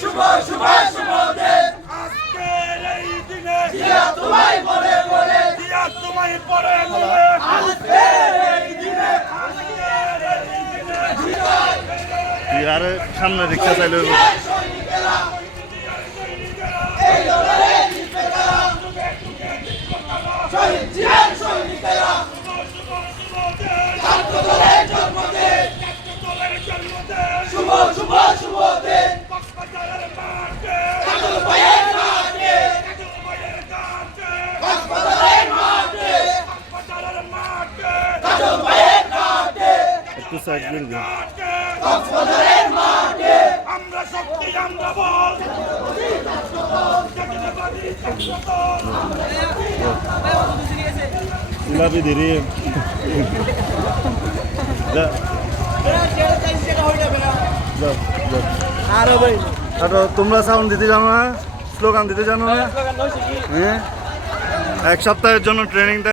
শুভ শুভ শুভ দিন আজকের এই দিনে জিয়া তোমায় পরে পরে জিয়া তোমায় পরে পরে আজকের এই দিনে আর সামনে রিক্সা চাইলে এই লড়াইয়ে জিতবে কারা শহীদ জিয়ার সৈনিকেরা ছাত্রদলের জন্মদিন শুভ শুভ শুভ দিন কাজল ভাইয়ের মাঠে কক্সবাজারের মাঠে কাজল ভাইয়ের মাঠে একটু সাইড করে দিন। কক্সবাজারের মাঠে আমরা শক্তি আমরা বল গুলাবি ধীরে আর তোমরা সাউন্ড দিতে জানো না, স্লোগান দিতে জানো না? হ্যাঁ, এক সপ্তাহের জন্য ট্রেনিং